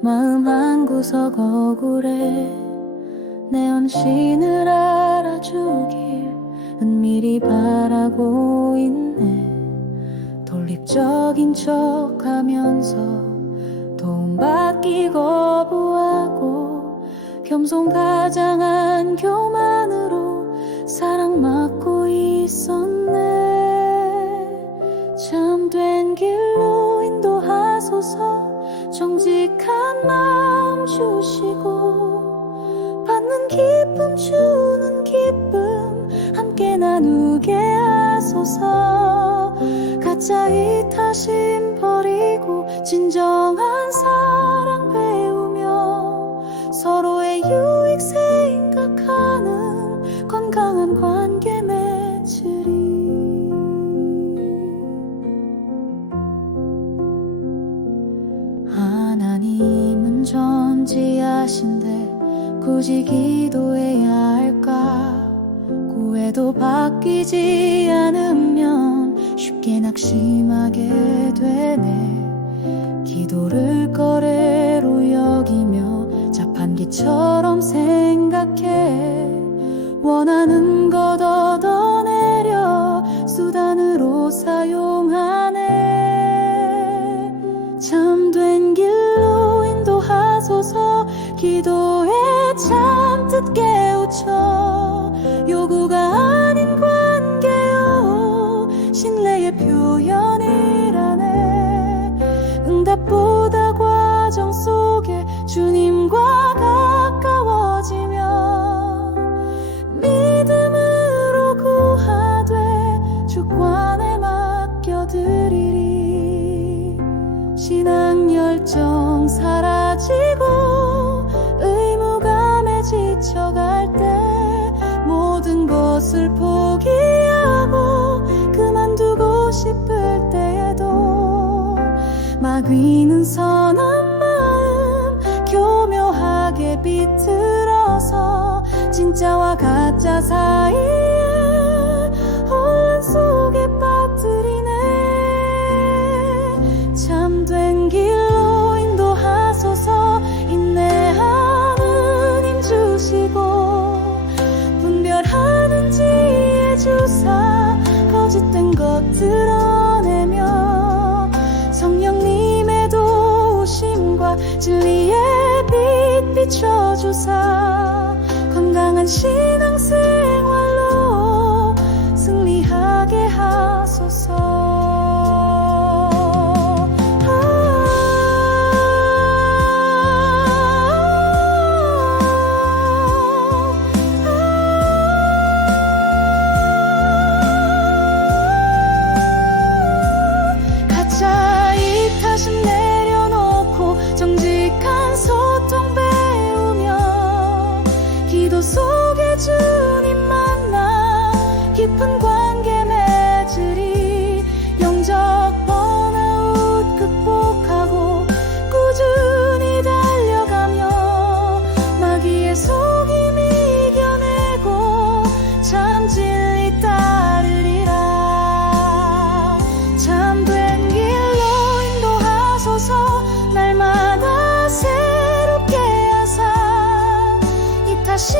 마음 한 구석 억울해. 내 헌신을 알아주길 은밀히 바라고 있네. 독립적인 척 하면서 도움받기 거부하고 겸손 가장한 교만으로 사랑받고 있었네. 참된 길로 인도하소서 정직한 마음 주시고 받는 기쁨 주는 기쁨 함께 나누게 하소서. 가짜의 탓임 버리고 진정한 사랑 배우며 서로의 유익 생각하는 건강한 관계 맺으 전지하신데 굳이 기도해야 할까? 구해도 바뀌지 않으면 쉽게 낙심하게 되네. 기도를 거래로 여기며 자판기처럼 생 기도에 참뜻 깨우쳐 요구가 아닌 관계요. 신뢰의 표현이라네. 응답보다 과정 속에 주님과 가까워지며 믿음으로 구하되 주관에 맡겨드리리. 신앙 열정 사 지쳐갈 때 모든 것을 포기하고 그만두고 싶을 때에도 마귀는 선한 마음 교묘하게 비틀어서 진짜와 가짜 사이에 혼란 속에 빠뜨리 거짓된 것 드러내며 성령님의 도우심과 진리의 빛 비춰주사 건강한 신앙생활로 승리하게 하소서 깊은 관계 맺으리. 영적 번아웃 극복하고 꾸준히 달려가며 마귀의 속임 이겨내고 참 진리 따르리라. 참된 길로 인도하소서. 날마다 새롭게 하사. 이 탓이